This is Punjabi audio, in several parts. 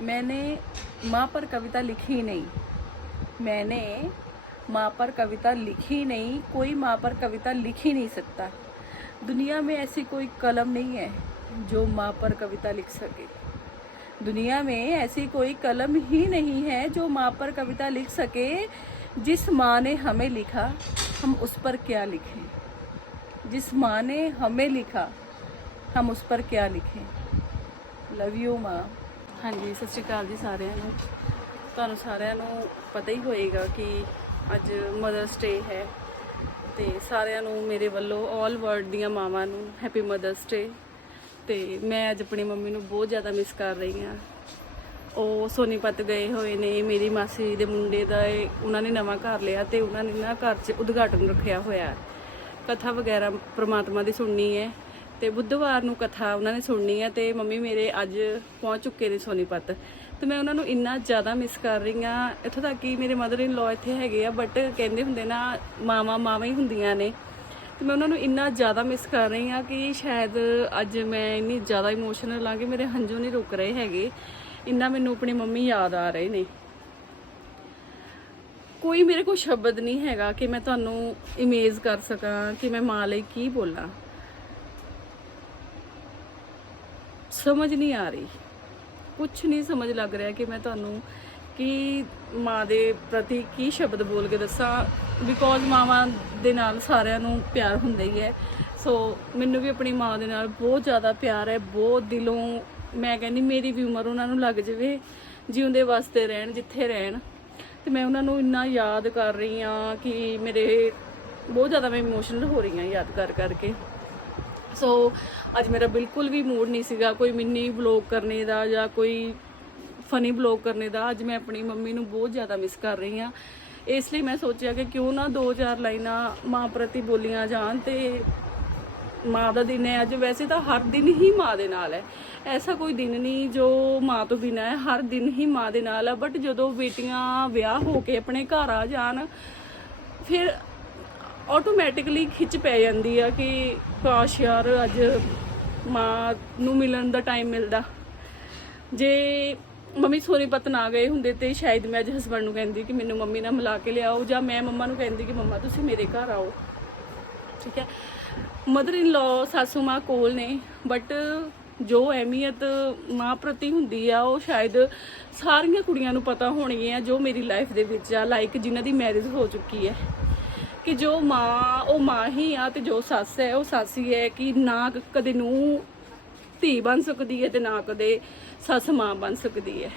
मैंने माँ पर कविता लिखी नहीं। मैंने माँ पर कविता लिखी नहीं, कोई माँ पर कविता लिख ही नहीं सकता। दुनिया में ऐसी कोई कलम नहीं है जो माँ पर कविता लिख सके। दुनिया में ऐसी कोई कलम ही नहीं है जो माँ पर कविता लिख सके। जिस माँ ने हमें लिखा, हम उस पर क्या लिखें? जिस माँ ने हमें लिखा, हम उस पर क्या लिखें? लव यू माँ। ਹਾਂਜੀ, ਸਤਿ ਸ਼੍ਰੀ ਅਕਾਲ ਜੀ ਸਾਰਿਆਂ ਨੂੰ। ਤੁਹਾਨੂੰ ਸਾਰਿਆਂ ਨੂੰ ਪਤਾ ਹੀ ਹੋਏਗਾ ਕਿ ਅੱਜ ਮਦਰਸ ਡੇ ਹੈ ਤੇ ਸਾਰਿਆਂ ਨੂੰ ਮੇਰੇ ਵੱਲੋਂ 올 ਵਰਲਡ ਦੀਆਂ ਮਾਵਾਂ ਨੂੰ ਹੈਪੀ ਮਦਰਸ ਡੇ ਤੇ ਮੈਂ ਅੱਜ ਆਪਣੀ ਮੰਮੀ ਨੂੰ ਬਹੁਤ ਜ਼ਿਆਦਾ ਮਿਸ ਕਰ ਰਹੀ ਹਾਂ। ਉਹ ਸੋਨੀਪਤ ਗਏ ਹੋਏ ਨੇ, ਮੇਰੀ ਮਾਸੀ ਦੇ ਮੁੰਡੇ ਦਾ ਉਹਨਾਂ ਨੇ ਨਵਾਂ ਘਰ ਲਿਆ ਤੇ ਉਹਨਾਂ ਨੇ ਨਾ ਘਰ 'ਚ ਉਦਘਾਟਨ ਰੱਖਿਆ ਹੋਇਆ। ਕਥਾ ਵਗੈਰਾ ਪ੍ਰਮਾਤਮਾ ਦੀ ਸੁਣਨੀ ਹੈ। ਤੇ ਬੁੱਧਵਾਰ ਨੂੰ ਕਥਾ ਉਹਨਾਂ ਨੇ ਸੁਣਨੀ ਹੈ ਤੇ ਮੰਮੀ ਮੇਰੇ ਅੱਜ ਪਹੁੰਚ ਚੁੱਕੇ ਨੇ ਸੋਨੀਪਤ। ਤੇ ਮੈਂ ਉਹਨਾਂ ਨੂੰ ਇੰਨਾ ਜ਼ਿਆਦਾ ਮਿਸ ਕਰ ਰਹੀ ਹਾਂ, ਇੱਥੋਂ ਤੱਕ ਕਿ ਮੇਰੇ ਮਦਰ ਇਨ ਲਾਅ ਇੱਥੇ ਹੈਗੇ ਆ ਬਟ ਕਹਿੰਦੇ ਹੁੰਦੇ ਨਾ, ਮਾਵਾਂ ਮਾਵਾਂ ਹੀ ਹੁੰਦੀਆਂ ਨੇ। ਤੇ ਮੈਂ ਉਹਨਾਂ ਨੂੰ ਇੰਨਾ ਜ਼ਿਆਦਾ ਮਿਸ ਕਰ ਰਹੀ ਹਾਂ ਕਿ ਸ਼ਾਇਦ ਅੱਜ ਮੈਂ ਇੰਨੀ ਜ਼ਿਆਦਾ ਇਮੋਸ਼ਨਲ ਆ ਕਿ ਮੇਰੇ ਹੰਝੂ ਨਹੀਂ ਰੁਕ ਰਹੇ ਹੈਗੇ। ਇੰਨਾ ਮੈਨੂੰ ਆਪਣੀ ਮੰਮੀ ਯਾਦ ਆ ਰਹੇ ਨੇ। ਕੋਈ ਮੇਰੇ ਕੋਲ ਸ਼ਬਦ ਨਹੀਂ ਹੈਗਾ ਕਿ ਮੈਂ ਤੁਹਾਨੂੰ ਇਮੇਜ ਕਰ ਸਕਾਂ, ਕਿ ਮੈਂ ਮਾਂ ਲਈ ਕੀ ਬੋਲਾਂ। ਸਮਝ ਨਹੀਂ ਆ ਰਹੀ। ਕੁਝ ਨਹੀਂ ਸਮਝ ਲੱਗ ਰਿਹਾ ਕਿ ਮੈਂ ਤੁਹਾਨੂੰ ਕੀ ਮਾਂ ਦੇ ਪ੍ਰਤੀ ਕੀ ਸ਼ਬਦ ਬੋਲ ਕੇ ਦੱਸਾਂ। ਬਿਕੋਜ਼ ਮਾਵਾਂ ਦੇ ਨਾਲ ਸਾਰਿਆਂ ਨੂੰ ਪਿਆਰ ਹੁੰਦਾ ਹੀ ਹੈ। ਸੋ ਮੈਨੂੰ ਵੀ ਆਪਣੀ ਮਾਂ ਦੇ ਨਾਲ ਬਹੁਤ ਜ਼ਿਆਦਾ ਪਿਆਰ ਹੈ, ਬਹੁਤ ਦਿਲੋਂ ਮੈਂ ਕਹਿੰਦੀ ਮੇਰੀ ਵੀ ਉਮਰ ਉਹਨਾਂ ਨੂੰ ਲੱਗ ਜਾਵੇ, ਜਿਉਂਦੇ ਵਾਸਤੇ ਰਹਿਣ, ਜਿੱਥੇ ਰਹਿਣ। ਤੇ ਮੈਂ ਉਹਨਾਂ ਨੂੰ ਇੰਨਾ ਯਾਦ ਕਰ ਰਹੀ ਹਾਂ ਕਿ ਮੇਰੇ ਬਹੁਤ ਜ਼ਿਆਦਾ ਮੈਂ ਇਮੋਸ਼ਨਲ ਹੋ ਰਹੀ ਹਾਂ ਯਾਦ ਕਰ ਕਰਕੇ। ਸੋ ਅੱਜ ਮੇਰਾ ਬਿਲਕੁਲ ਵੀ ਮੂਡ ਨਹੀਂ ਸੀਗਾ ਕੋਈ ਮਿੰਨੀ ਵਲੌਗ ਕਰਨੇ ਦਾ ਜਾਂ ਕੋਈ ਫਨੀ ਵਲੌਗ ਕਰਨੇ ਦਾ। ਅੱਜ ਮੈਂ ਆਪਣੀ ਮੰਮੀ ਨੂੰ ਬਹੁਤ ਜ਼ਿਆਦਾ ਮਿਸ ਕਰ ਰਹੀ ਹਾਂ। ਇਸ ਲਈ ਮੈਂ ਸੋਚਿਆ ਕਿ ਕਿਉਂ ਨਾ ਦੋ ਚਾਰ ਲਾਈਨਾਂ ਮਾਂ ਪ੍ਰਤੀ ਬੋਲੀਆਂ ਜਾਣ ਤੇ ਮਾਂ ਦਾ ਦਿਨ ਹੈ। ਅੱਜ ਵੈਸੇ ਤਾਂ ਹਰ ਦਿਨ ਹੀ ਮਾਂ ਦੇ ਨਾਲ ਹੈ। ਐਸਾ ਕੋਈ ਦਿਨ ਨਹੀਂ ਜੋ ਮਾਂ ਤੋਂ ਬਿਨਾਂ ਹੈ। ਹਰ ਦਿਨ ਹੀ ਮਾਂ ਦੇ ਨਾਲ ਹੈ ਬਟ ਜਦੋਂ ਬੇਟੀਆਂ ਵਿਆਹ ਹੋ ਕੇ ਆਪਣੇ ਘਰ ਆ ਜਾਣ, ਫਿਰ ਆਟੋਮੈਟਿਕਲੀ ਖਿੱਚ ਪੈ ਜਾਂਦੀ ਆ ਕਿ ਕਾਸ਼ ਯਾਰ ਅੱਜ ਮਾਂ ਨੂੰ ਮਿਲਣ ਦਾ ਟਾਈਮ ਮਿਲਦਾ। ਜੇ ਮੰਮੀ ਸੋਨੀਪਤ ਨਾ ਗਏ ਹੁੰਦੇ ਤੇ ਸ਼ਾਇਦ ਮੈਂ ਅੱਜ ਹਸਬੰਡ ਨੂੰ ਕਹਿੰਦੀ ਕਿ ਮੈਨੂੰ ਮੰਮੀ ਨਾਲ ਮਿਲਾ ਕੇ ਲਿਆਓ ਜਾਂ ਮੈਂ ਮੰਮਾ ਨੂੰ ਕਹਿੰਦੀ ਕਿ ਮੰਮਾ ਤੁਸੀਂ ਮੇਰੇ ਘਰ ਆਓ। ਠੀਕ ਹੈ? ਮਦਰ ਇਨ ਲਾ ਸਾਸੂ ਮਾਂ ਕੋਲ ਨੇ ਬਟ ਜੋ ਅਹਿਮੀਅਤ ਮਾਂ ਪ੍ਰਤੀ ਹੁੰਦੀ ਆ, ਉਹ ਸ਼ਾਇਦ ਸਾਰੀਆਂ ਕੁੜੀਆਂ ਨੂੰ ਪਤਾ ਹੋਣੀ ਹੈ ਜੋ ਮੇਰੀ ਲਾਈਫ ਦੇ ਵਿੱਚ ਆ ਲਾਈਕ ਜਿਨ੍ਹਾਂ ਦੀ ਮੈਰਿਜ ਹੋ ਚੁੱਕੀ ਹੈ। ਕਿ ਜੋ ਮਾਂ, ਉਹ ਮਾਂ ਹੀ ਆ ਤੇ ਜੋ ਸੱਸ ਹੈ, ਉਹ ਸੱਸ ਹੀ ਹੈ ਕਿ ਨਾ ਕਦੇ ਨੂੰ ਧੀ ਬਣ ਸਕਦੀ ਹੈ ਤੇ ਨਾ ਕਦੇ ਸੱਸ ਮਾਂ ਬਣ ਸਕਦੀ ਹੈ।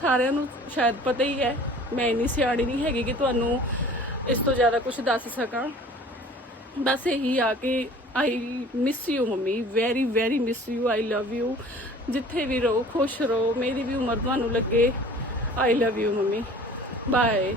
ਸਾਰਿਆਂ ਨੂੰ ਸ਼ਾਇਦ ਪਤਾ ਹੀ ਹੈ, ਮੈਂ ਇੰਨੀ ਸਿਆਣੀ ਨਹੀਂ ਹੈਗੀ ਕਿ ਤੁਹਾਨੂੰ ਇਸ ਤੋਂ ਜ਼ਿਆਦਾ ਕੁਝ ਦੱਸ ਸਕਾਂ। ਬਸ ਇਹੀ ਆ ਕਿ I miss you mummy. Very very miss you I love you ਜਿੱਥੇ ਵੀ ਰਹੋ, ਖੁਸ਼ ਰਹੋ। ਮੇਰੀ ਵੀ ਉਮਰ ਤੁਹਾਨੂੰ ਲੱਗੇ I love you mummy. Bye